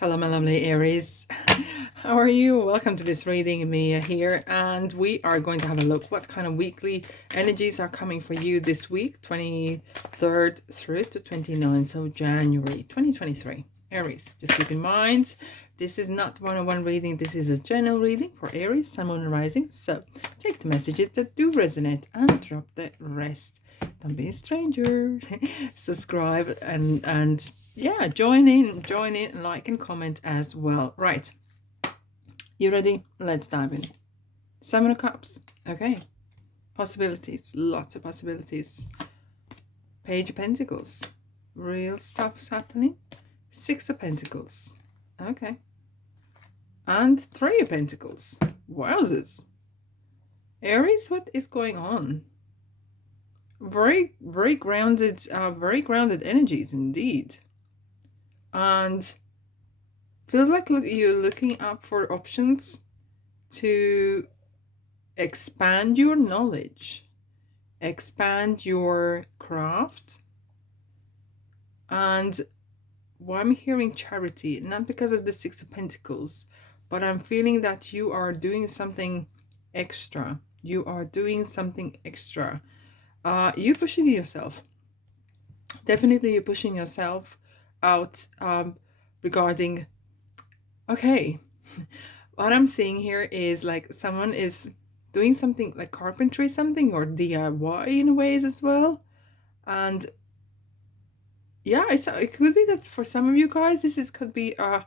Hello, my lovely Aries. How are you? Welcome to this reading. Mia here, and we are going to have a look what kind of weekly energies are coming for you this week, 23rd through to 29th of January 2023. Aries, just keep in mind, this is not one-on-one reading. This is a general reading for Aries, Sun, Moon, and Rising. So take the messages that do resonate and drop the rest. Don't be a stranger. Subscribe and yeah, join in, like and comment as well. Right, you ready? Let's dive in. Seven of Cups. Okay, possibilities, lots of possibilities. Page of Pentacles, real stuff's happening. Six of Pentacles. Okay, and Three of Pentacles. Wowzers. Aries, what is going on? Very grounded energies indeed. And feels like you're looking up for options to expand your knowledge, expand your craft. And well, I'm hearing charity, not because of the Six of Pentacles, but I'm feeling that you are doing something extra. You are doing something extra. You're pushing yourself. Definitely you're pushing yourself out regarding, okay, what I'm seeing here is like someone is doing something like carpentry, something, or DIY in ways as well. And yeah, it could be that for some of you guys, could be a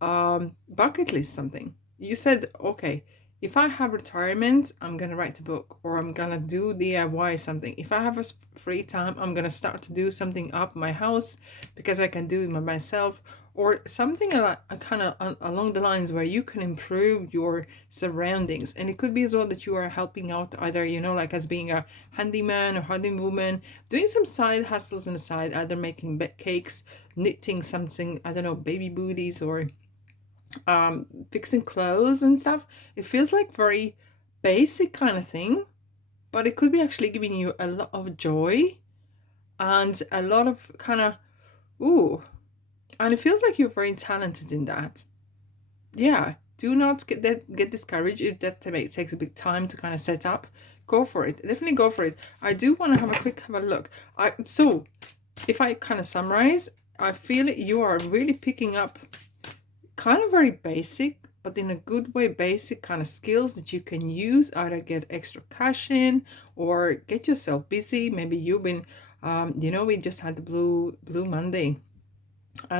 bucket list something. You said, okay, if I have retirement, I'm gonna write a book, or I'm gonna do DIY something. If I have a free time, I'm gonna start to do something up my house because I can do it myself, or something kind of along the lines where you can improve your surroundings. And it could be as well that you are helping out, either like as being a handyman or handywoman, doing some side hustles on the side, either making cakes, knitting something, I don't know, baby booties, or fixing clothes and stuff. It feels like very basic kind of thing, but it could be actually giving you a lot of joy and a lot of kind of ooh, and it feels like you're very talented in that. Yeah, do not get discouraged if that takes a bit time to kind of set up. Go for it. Definitely go for it. I do want to have a look. So if I kind of summarize, I feel you are really picking up kind of very basic, but in a good way, basic kind of skills that you can use, either get extra cash in or get yourself busy. Maybe you've been we just had the blue Monday,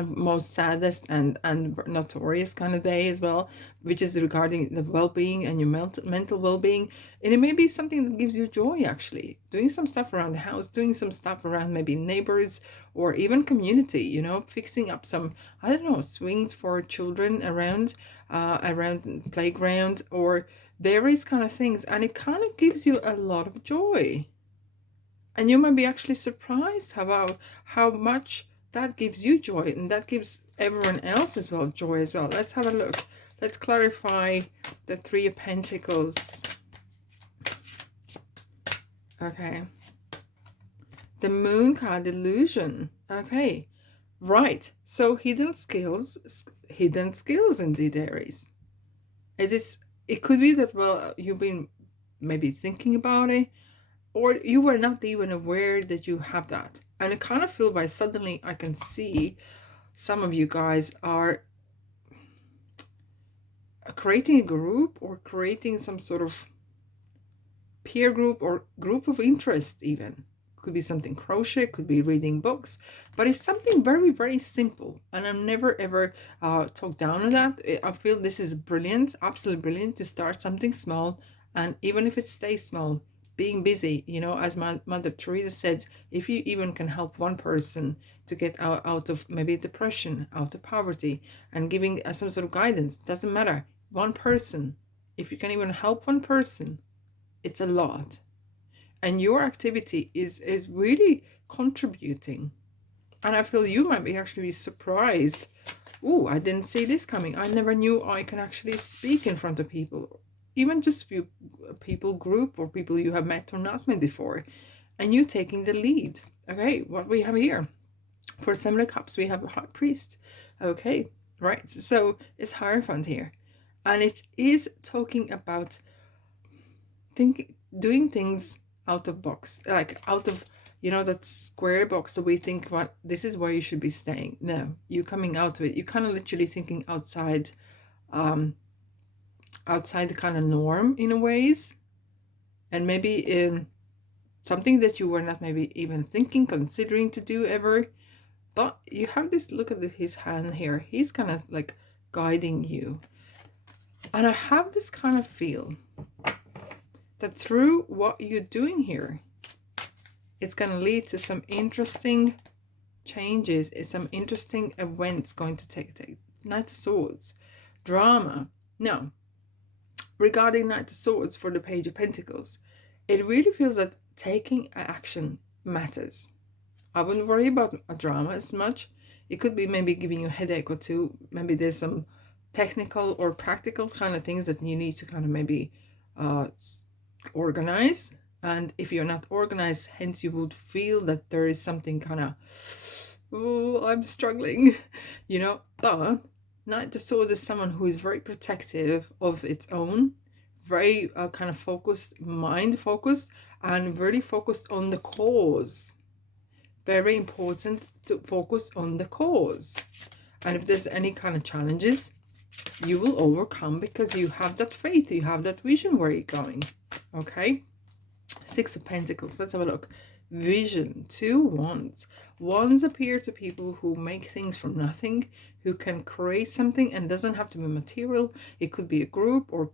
most saddest and notorious kind of day as well, which is regarding the well-being and your mental well-being. And it may be something that gives you joy, actually doing some stuff around the house, doing some stuff around maybe neighbors or even community, fixing up some, I don't know, swings for children around playground, or various kind of things. And it kind of gives you a lot of joy, and you might be actually surprised about how much that gives you joy, and that gives everyone else as well joy as well. Let's have a look. Let's clarify the Three of Pentacles. Okay. The Moon card, illusion. Okay. Right. So hidden skills indeed, Aries. It could be that, well, you've been maybe thinking about it, or you were not even aware that you have that. And I kind of feel by suddenly I can see some of you guys are creating a group, or creating some sort of peer group or group of interest even. Could be something crochet, could be reading books, but it's something very, very simple. And I'm never ever talk down on that. I feel this is brilliant, absolutely brilliant, to start something small. And even if it stays small, being busy, as my Mother Teresa said, if you even can help one person to get out of maybe depression, out of poverty, and giving some sort of guidance, doesn't matter. One person, if you can even help one person, it's a lot. And your activity is really contributing. And I feel you might be actually surprised. Oh, I didn't see this coming. I never knew I can actually speak in front of people, even just few people group, or people you have met or not met before, and you taking the lead. Okay, what we have here for Seven of Cups, we have a High Priest. Okay, right? So it's Hierophant here. And it is talking about doing things out of box, like out of, that square box that we think, what, this is where you should be staying. No, you coming out of it. You kind of literally thinking um, outside the kind of norm in a ways, and maybe in something that you were not maybe even thinking, considering to do ever. But you have this, look at his hand here. He's kind of like guiding you. And I have this kind of feel that through what you're doing here, it's going to lead to some interesting changes, some interesting events going to take. Knight of Swords, drama. Now, regarding Knight of Swords for the Page of Pentacles, it really feels that taking action matters. I wouldn't worry about a drama as much. It could be maybe giving you a headache or two. Maybe there's some technical or practical kind of things that you need to kind of maybe organize. And if you're not organized, hence you would feel that there is something kind of, oh, I'm struggling, But Knight of Swords is someone who is very protective of its own, very kind of focused, mind focused, and very focused on the cause. Very important to focus on the cause. And if there's any kind of challenges, you will overcome because you have that faith, you have that vision where you're going. Okay? Six of Pentacles, let's have a look. Vision, 2 wands. Wands appear to people who make things from nothing, who can create something, and doesn't have to be material. It could be a group or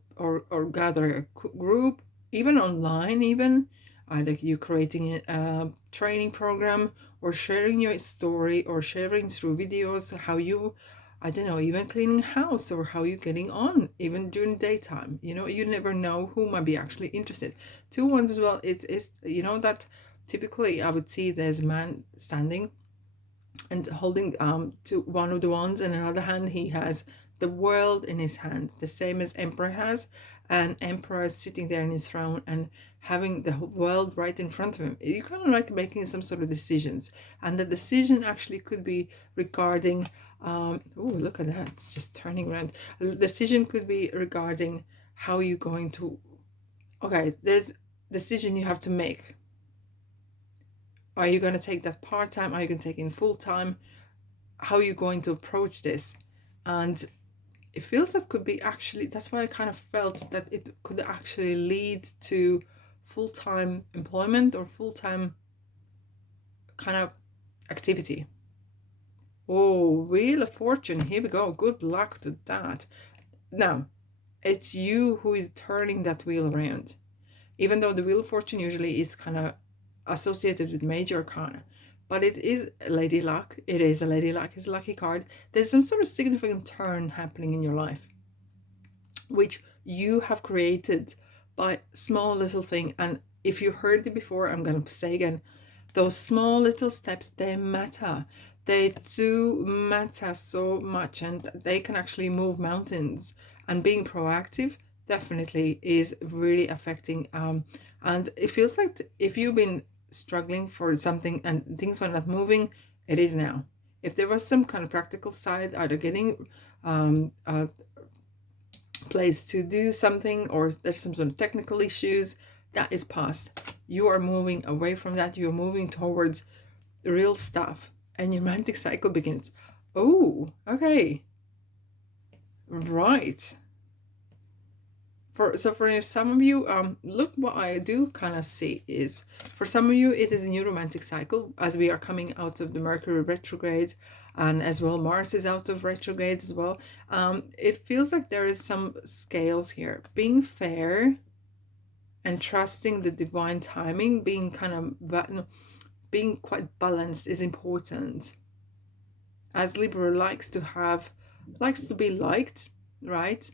gather a group, even online, even. Either you creating a training program or sharing your story or sharing through videos how you, I don't know, even cleaning a house or how you're getting on, even during daytime. You never know who might be actually interested. 2 wands as well, it's that typically I would see there's a man standing and holding to one of the wands, and another hand he has the world in his hand, the same as Emperor has. And Emperor is sitting there in his throne and having the world right in front of him. You kind of like making some sort of decisions, and the decision actually could be regarding oh, look at that, it's just turning around. The decision could be regarding how you're going to, okay, there's decision you have to make. Are you going to take that part-time? Are you going to take in full-time? How are you going to approach this? And it feels that could be actually, that's why I kind of felt that it could actually lead to full-time employment or full-time kind of activity. Oh, Wheel of Fortune, here we go. Good luck to that. Now, it's you who is turning that wheel around. Even though the Wheel of Fortune usually is kind of associated with major arcana, but it is Lady Luck. It is a Lady Luck. It's a lucky card. There's some sort of significant turn happening in your life, which you have created by small little thing. And if you heard it before, I'm going to say again, those small little steps, they matter. They do matter so much, and they can actually move mountains. And being proactive definitely is really affecting. And it feels like if you've been struggling for something and things were not moving, it is now. If there was some kind of practical side, either getting a place to do something or there's some sort of technical issues, that is past. You are moving away from that. You're moving towards real stuff, and your romantic cycle begins. Oh, okay. Right. For some of you, look, what I do kind of see is, for some of you, it is a new romantic cycle as we are coming out of the Mercury retrograde, and as well Mars is out of retrograde as well. It feels like there is some scales here. Being fair and trusting the divine timing, being quite balanced is important. As Libra likes to be liked, right?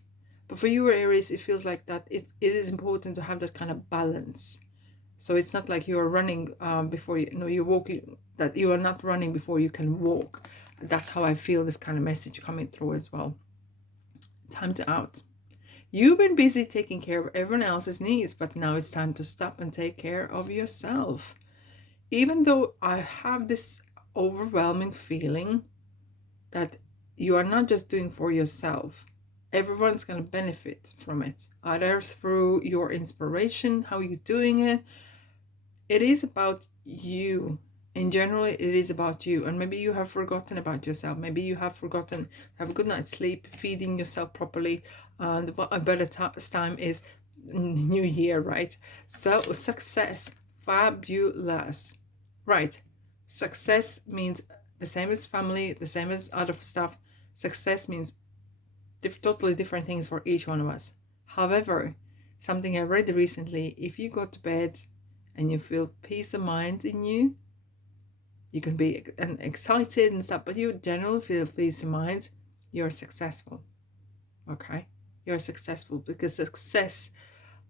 But for you, Aries, it feels like that it is important to have that kind of balance. So it's not like you are running before you're walking, that you are not running before you can walk. That's how I feel this kind of message coming through as well. Time to out. You've been busy taking care of everyone else's needs, but now it's time to stop and take care of yourself. Even though I have this overwhelming feeling that you are not just doing for yourself. Everyone's going to benefit from it, either through your inspiration, how you're doing it. It is about you. In general, it is about you. And maybe you have forgotten about yourself. Maybe you have forgotten to have a good night's sleep, feeding yourself properly. And a better time is New Year, right? So success, fabulous. Right. Success means the same as family, the same as other stuff. Success means totally different things for each one of us. However, something I read recently, if you go to bed and you feel peace of mind in you, you can be excited and stuff, but you generally feel peace of mind, you're successful. Okay? You're successful, because success,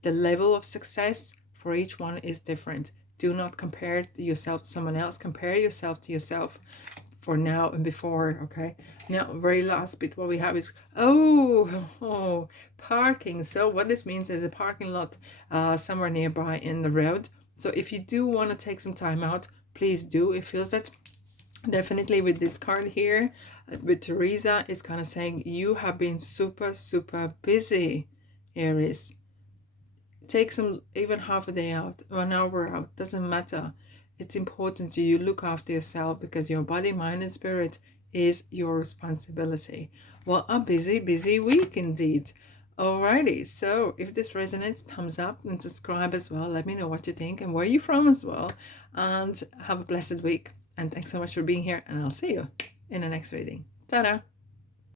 the level of success for each one is different. Do not compare yourself to someone else. Compare yourself to yourself for now and before. Okay, now very last bit what we have is parking. So what this means is a parking lot somewhere nearby in the road. So if you do want to take some time out, please do. It feels that definitely with this card here with Teresa, it's kind of saying you have been super busy, Aries. Take some, even half a day out, 1 hour out, doesn't matter. It's important you look after yourself, because your body, mind and spirit is your responsibility. Well, a busy week indeed. Alrighty, so if this resonates, thumbs up and subscribe as well. Let me know what you think and where you're from as well. And have a blessed week. And thanks so much for being here, and I'll see you in the next reading. Ta-da!